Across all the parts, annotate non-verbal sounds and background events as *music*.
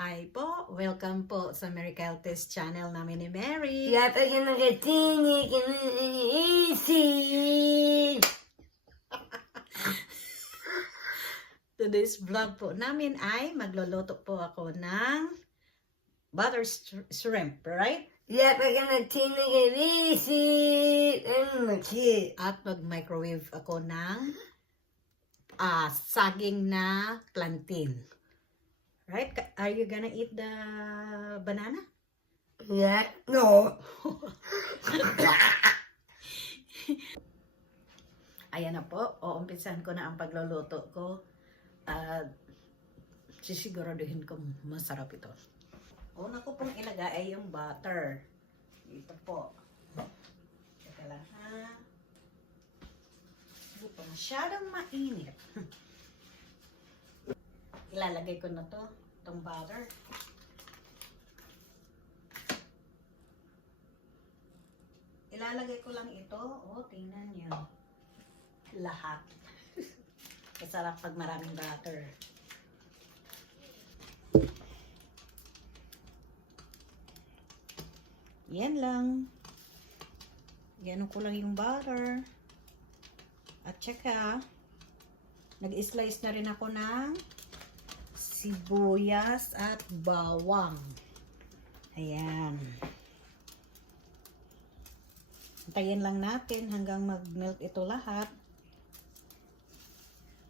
Hi po, welcome po sa Mary Caltes channel namin ni Mary. Ya pa ka nakatinig, iniisip. *laughs* Today's vlog po namin ay magluluto po ako ng butter sh- shrimp, right? Ya pa ka nakatinig, iniisip. Ano maki? At mag-microwave ako ng ah, saging na plantain. Right? Are you gonna eat the banana? Ya, no. *coughs* Ayan na po, uumpisahan ko na ang pagluluto ko. At sisiguraduhin ko masarap ito. Una ko pong ilagay ay yung butter. Ito po. Teka lang ha. Hindi po masyadong mainit. *laughs* Ilalagay ko na to, itong butter. Ilalagay ko lang ito. Oh, tingnan niyo lahat. *laughs* Masarap pag maraming butter. Yan lang. Ganon ko lang yung butter. At saka, nag-slice na rin ako ng sibuyas at bawang. Ayan. Antayin lang natin hanggang mag-melt ito lahat.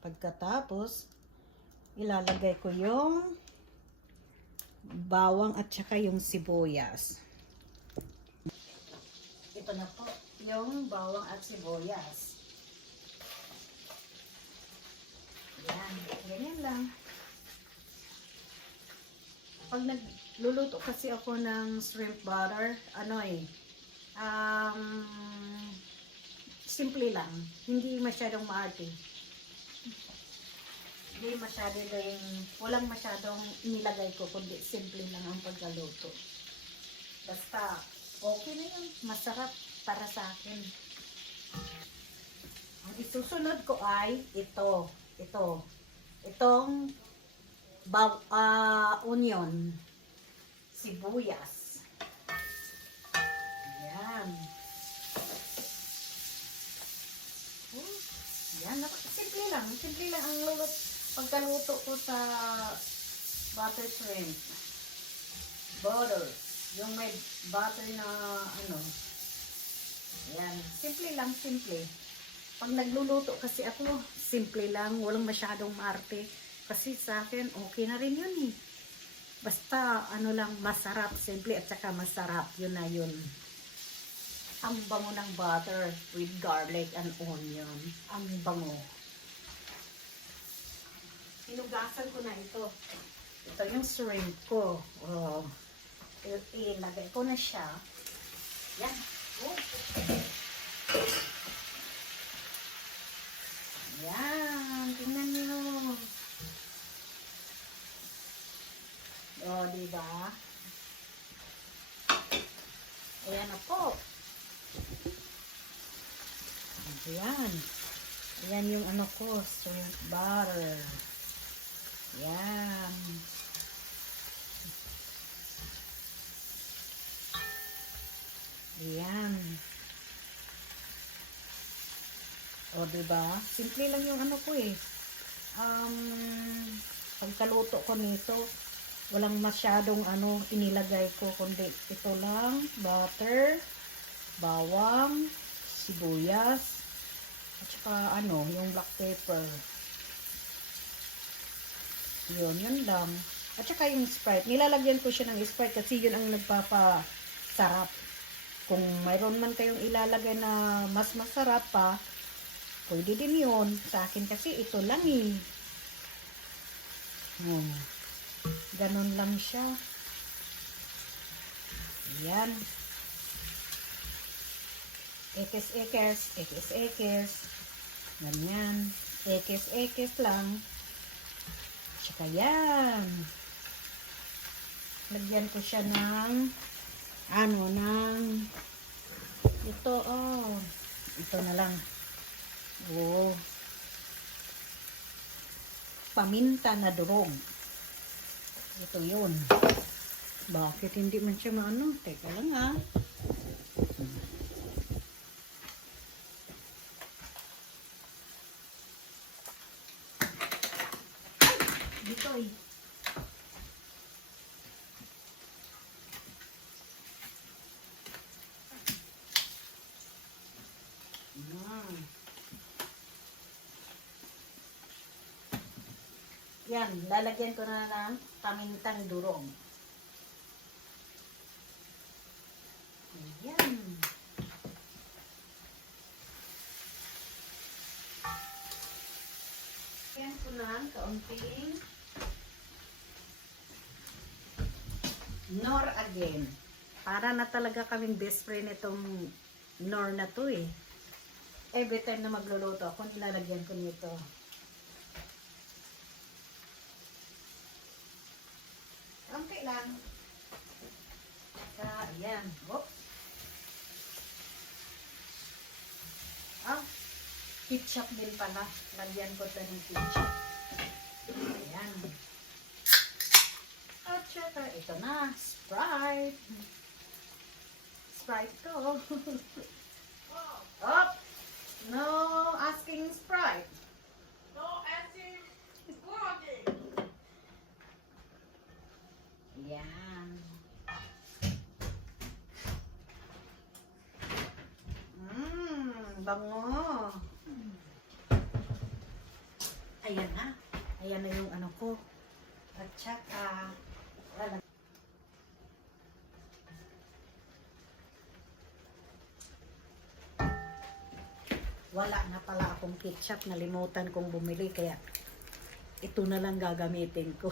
Pagkatapos, ilalagay ko yung bawang at saka yung sibuyas. Ito na po, yung bawang at sibuyas. Yan, ganyan lang. Pag nagluluto kasi ako ng shrimp butter, ano eh, um, simple lang. Hindi masyadong maarte hindi masyado din, walang masyadong inilagay ko, kundi simple lang ang pagkaluto. Basta, okay na yun. Masarap para sa akin. Ang isusunod ko ay ito. Ito. Itong baw, ah, onion. Sibuyas. Yan. Oh, yan. Nak- Simple lang. Simple lang ang lulot pagkaluto ko sa butter shrimp. Butter. Yung may butter na ano. Yan. Simple lang, simple. Pag nagluluto kasi ako, simple lang. Walang masyadong maarte. Kasi sa akin, okay na rin yun eh. Basta, ano lang, masarap, simple at saka masarap. Yun na yun. Ang bango ng butter with garlic and onion. Ang bango. Hinugasan ko na ito. Ito yung shrimp ko. Oh. Ilagay ko na siya. Yan. Oh. Yan. Tingnan niyo. Oh, di ba? Ayan na po. Ayan. Ayan yung ano ko, shrimp butter. Yan. Yan. O, diba? Simple lang yung ano ko eh. Um, pagkaluto ko nito, walang masyadong ano inilagay ko, kundi ito lang, butter, bawang, sibuyas, at saka ano, yung black pepper. Yun, yun lang. At saka yung Sprite. Nilalagyan ko siya ng Sprite kasi yun ang nagpapasarap. Kung mayroon man kayong ilalagay na mas masarap pa, pwede din yun. Sa akin kasi ito lang eh. Hmm. Ganon lang siya. Yan. Ekes-ekes, ekes-ekes. Ganyan. Ekes-ekes lang. Tsaka yan. Lagyan ko siya ng ano, ng ito, oh. Ito na lang. Oh. paminta na durog. Ito yun. Bakit hindi man siya maano? Teka lang. Ay! Dito eh. Mm. Yan, lalagyan ko na ng pamintang durong. Yan. Yan ko ng kaunting nor again. Para na talaga kaming best friend itong nor na to eh. Every time na magluluto ako, nilalagyan ko nito. Konti lang. Saka, ayan. Oops. Ah, ketchup din pala. Lagyan ko ito ng ketchup. Ayan. At saka, ito na. Sprite. Sprite ko. Up. *laughs* No asking Sprite. No asking Gordy. Yan. Mmm, bango. Ayan na. Ayan na yung ano ko. At saka, wala na pala akong ketchup. Nalimutan kong bumili. Kaya, ito na lang gagamitin ko.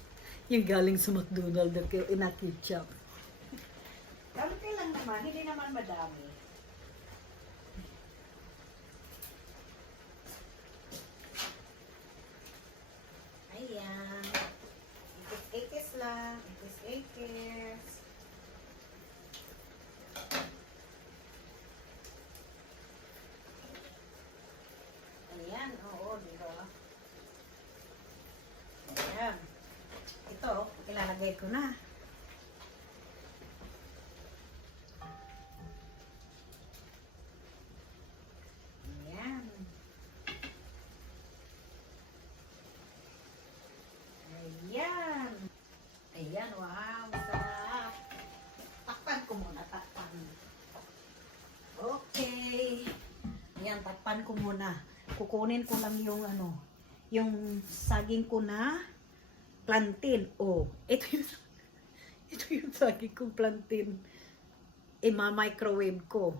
*laughs* Yung galing sa McDonald's at kayo ina-ketchup. Kalpi lang naman, hindi naman madami. Ayan. Ikis-ikis lang. Ikis-ikis. Ayan, oo, di ba? Ayan. Ito, ilalagay ko na. Ayan. Ayan. Ayan, wow, sarap. Takpan ko muna, takpan. Okay. Ayan, takpan ko muna. Kukunin ko lang yung ano, yung saging ko na plantain. Oh, ito yung, *laughs* ito yung saging kong plantain. Ima-microwave ko.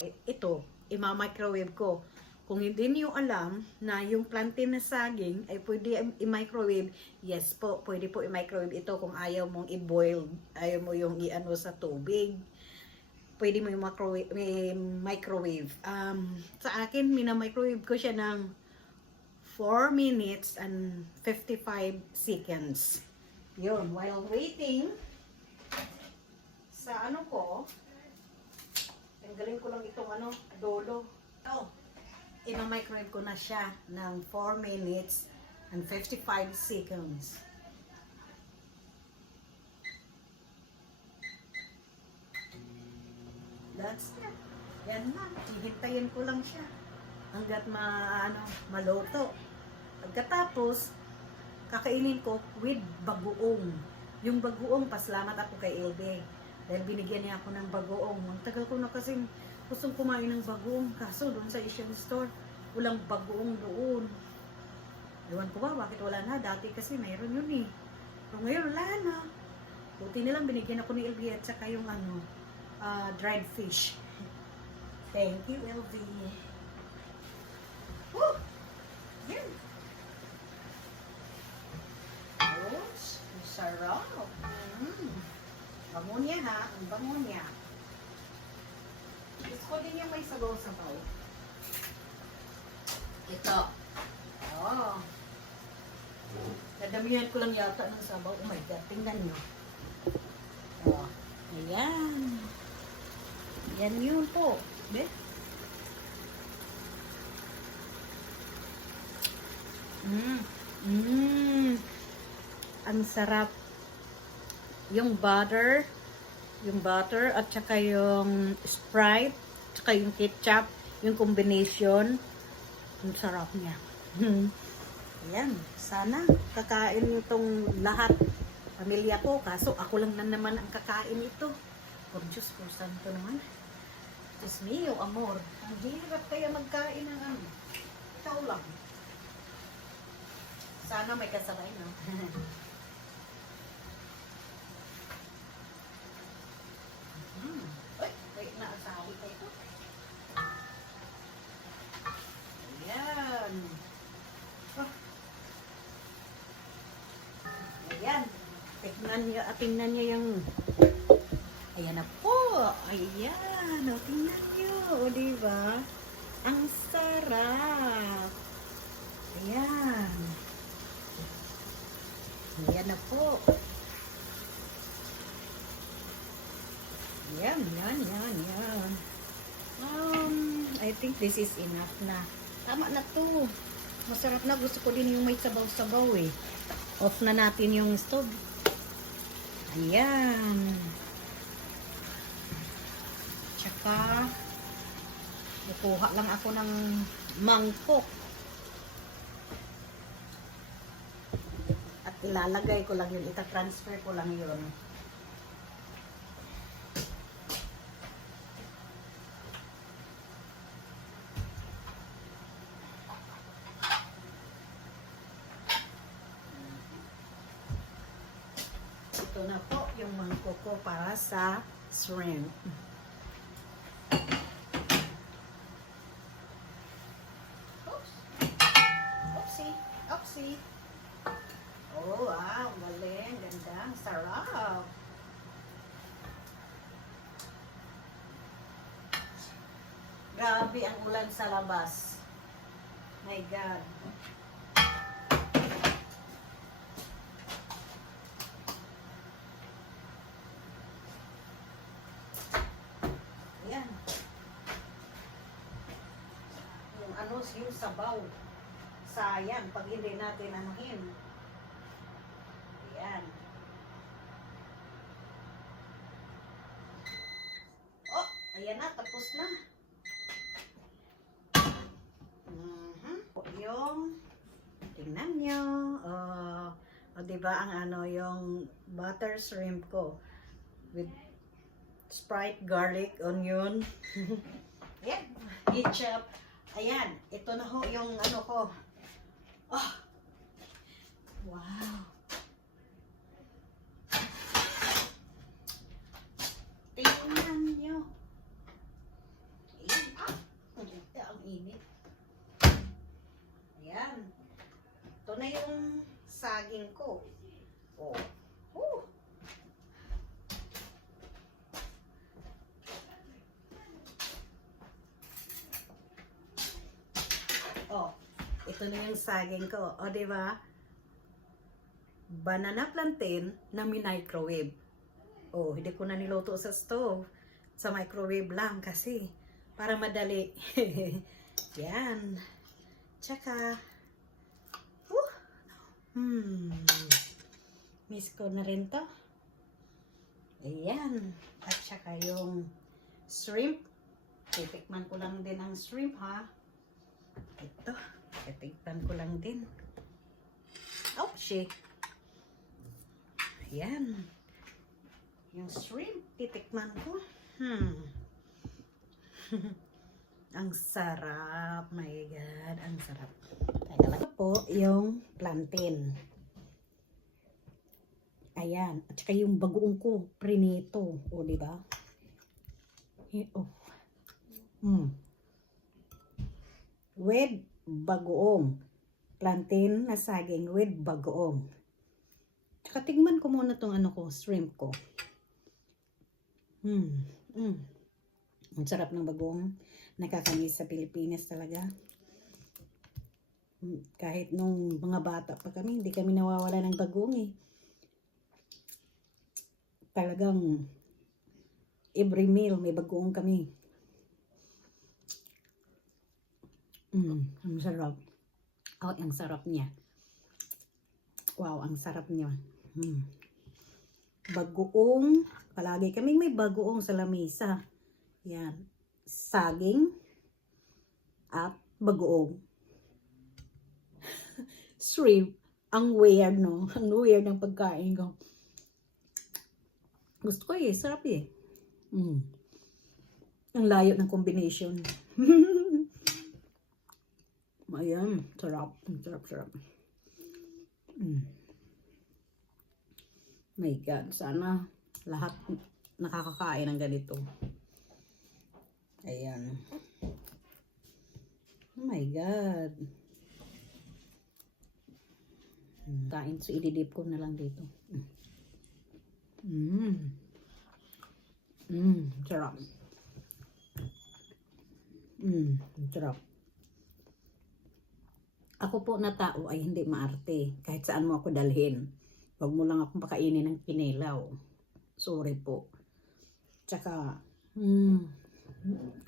Eh, ito, ima-microwave ko. Kung hindi niyo alam na yung plantain na saging ay pwede i-microwave, yes po, pwede po i-microwave ito kung ayaw mong i-boil, ayaw mo yung i-ano sa tubig. Pwede mo yung microwave, may microwave. Um, sa akin, mina-microwave ko siya ng 4 minutes and 55 seconds. Yun, while waiting, sa ano ko, tanggalin ko lang itong ano, dolo. Oh, ima-microwave ko na siya ng 4 minutes and 55 seconds. That's it. Yan na. Hihintayin ko lang siya. Hanggat ma, ano, maluto. Pagkatapos, kakainin ko with bagoong. Yung bagoong, pasalamat ako kay Ilbe. Dahil binigyan niya ako ng bagoong. Ang tagal ko na kasi gustong kumain ng bagoong. Kaso doon sa Asian store, walang bagoong doon. Ewan ko ba, bakit wala na? Dati kasi mayroon yun eh. Pero ngayon, wala na. Buti nilang binigyan ako ni Ilbe at saka yung ano, ah, dried fish. Thank you, LV. Woo! Yan. Oops, ang sarap. Mm. Bango niya ha, ang bango niya. Gusto ko din yung may sabaw-sabaw. Ito. Oh. Nadamihan ko lang yata ng sabaw. Oh my God, tingnan nyo. Oh. Ayan. Yan yun po. Be? Mm. Mm. Ang sarap. Yung butter, yung butter at saka yung Sprite, saka yung ketchup, yung combination. Ang sarap niya. *laughs* Ayan, sana kakain niyo tong lahat pamilya ko. Kaso ako lang na naman ang kakain ito. Por Diyos ko, santo naman. Diyos mio, amor. Ang hirap kaya magkain ng ano. Ikaw lang. Sana may kasabay, no? *laughs* Hmm. Ay, wait na asawi pa ito. Ayan. Oh. Ayan. Tignan niyo, ah, tingnan niyo yung Ayan na po. Ayan. O, tingnan niyo. O, diba? Ang sarap. Ayan. Ayan na po. Yan, yan, yan, yan. Um, I think this is enough na. Tama na to. Masarap na. Gusto ko din yung may sabaw-sabaw eh. Off na natin yung stove. Ayan. Tsaka, kukuha lang ako ng mangkok. At ilalagay ko lang yun. Ita-transfer ko lang yun. Ito na po yung mangkok ko para sa shrimp. Oops. Oopsie. Oopsie. Oh, wow. Galing. Ganda. Sarap. Grabe ang ulan sa labas. My God. Ayan. Yung ano, yung sabaw. Sayang pag hindi natin anuhin. Ayan. Oh, ayan na, tapos na. Mhm. Yung, tingnan nyo. Oh, o diba ang ano, yung butter shrimp ko. With Sprite, garlic, onion. *laughs* Ayan, ketchup. Ayan, ito na ho yung ano ko. Oh. Wow. Tingnan nyo. Ayan, ah. Ang init. Ayan. Ito na yung saging ko. Oh. Oh, ito na yung saging ko. O, di ba? Banana plantain na microwave. Oh, hindi ko na niluto sa stove. Sa microwave lang kasi para madali. *laughs* Yan. Tsaka, uh, hmm, miss ko na rin to. Ayan. At tsaka yung shrimp. Titikman ko lang din ang shrimp ha. Ito, titigpan ko lang din. Shit. Ayan. Yung shrimp, titikman ko. Hmm. *laughs* ang sarap. My God, ang sarap. Teka lang po, yung plantain. Ayan. At saka yung bagoong ko, prinito. O, di ba? Eh, Oh. Hmm with bagoong. Plantain na saging with bagoong. Tsaka tigman ko muna tong ano ko, shrimp ko. Hmm. Mm. Ang sarap ng bagoong. Nakakamiss sa Pilipinas talaga. Hmm, Kahit nung mga bata pa kami, hindi kami nawawala ng bagoong eh. Talagang every meal may bagoong kami. Mm, ang sarap. Oh, ang sarap niya. Wow, ang sarap niya. Hmm. Bagoong. Palagi kaming may bagoong sa lamisa. Yan. Saging at bagoong. *laughs* Shrimp. Ang weird, no? *laughs* Ang weird ng pagkain ko. Gusto ko eh. Sarap eh. Mm. Ang layo ng combination. *laughs* Ayan. Sarap. Sarap, sarap. Mm. My God. Sana lahat nakakakain ng ganito. Ayan. Oh my God. Mm, Kain. So, ididip ko na lang dito. Mm. Mm. Sarap. Mm. Sarap. Ako po na tao ay hindi maarte. Kahit saan mo ako dalhin. Huwag mo lang akong pakainin ng kinilaw. Sorry po. Tsaka, mm,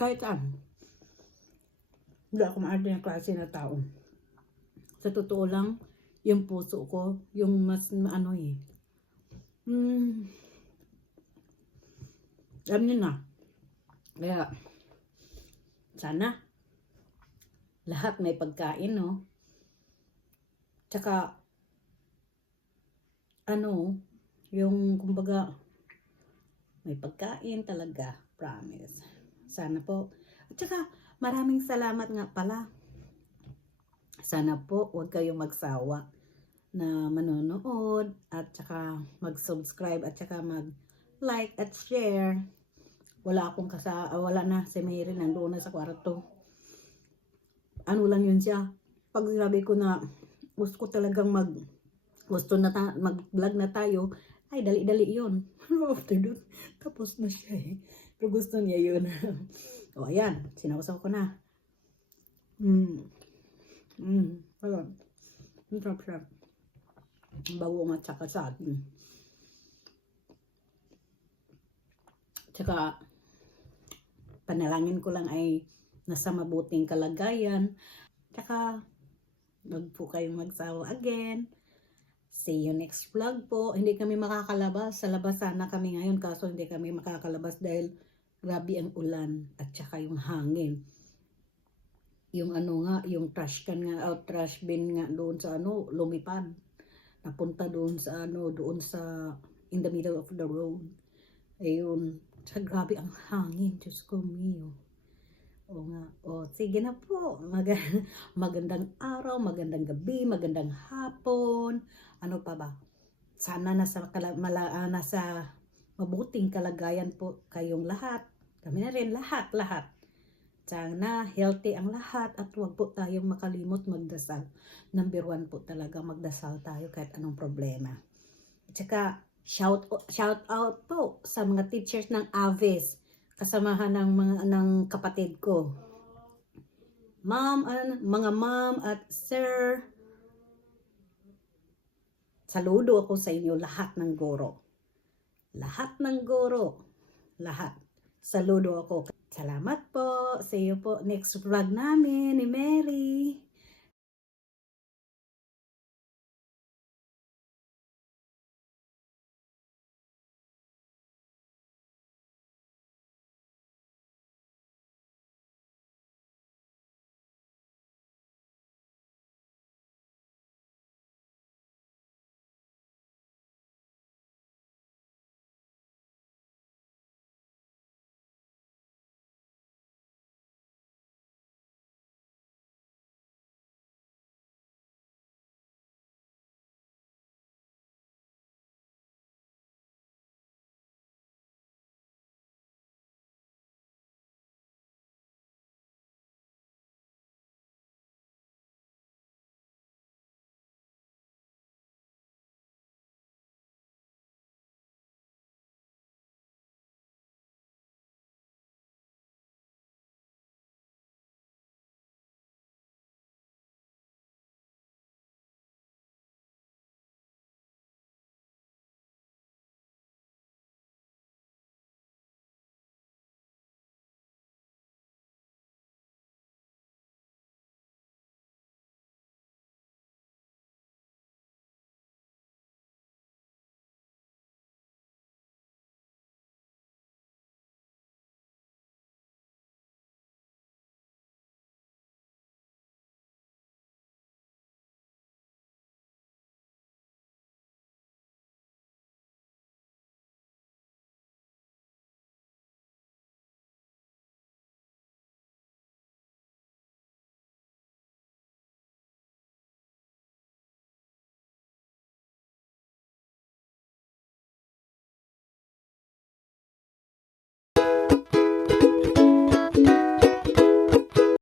kahit saan. Hindi ako maarte ng klase na tao. Sa totoo lang, yung puso ko, yung mas ano eh. Mm, alam niyo na. Kaya, sana, lahat may pagkain, no? Tsaka, ano, yung, kumbaga, may pagkain talaga, promise. Sana po. At tsaka, maraming salamat nga pala. Sana po, huwag kayong magsawa na manonood at tsaka mag-subscribe at tsaka mag-like at share. Wala akong kasa, ah, wala na si Mary nandoon na sa kwarto. Ano lang yun siya. Pag sinabi ko na gusto ko talagang mag gusto na mag-vlog na tayo, ay dali-dali yun. *laughs* After that, tapos na siya eh. Pero gusto niya yun. *laughs* o ayan, sinausaw ko na. Mm. Mm. Ayun. Ang sarap-sarap. Ang bago nga tsaka sa atin. Tsaka, panalangin ko lang ay nasa mabuting kalagayan. Tsaka, wag po kayong magsawa again. See you next vlog po. Hindi kami makakalabas. Sa labas sana kami ngayon kaso hindi kami makakalabas dahil grabe ang ulan at tsaka yung hangin. Yung ano nga, yung trash can nga, out trash bin nga doon sa ano, lumipad. Napunta doon sa ano, doon sa in the middle of the road. Ayun. Sa grabe ang hangin. Diyos ko mio. O nga. O, sige na po. Mag *laughs* magandang araw, magandang gabi, magandang hapon. Ano pa ba? Sana nasa, kala, mala, ah, nasa mabuting kalagayan po kayong lahat. Kami na rin, lahat, lahat. Sana healthy ang lahat at huwag po tayong makalimot magdasal. Number one po talaga magdasal tayo kahit anong problema. At saka, shout, shout out po sa mga teachers ng AVES kasamahan ng mga ng kapatid ko. Ma'am, mga ma'am at sir, saludo ako sa inyo lahat ng guro. Lahat ng guro. Lahat. Saludo ako. Salamat po. See you po next vlog namin ni Mary.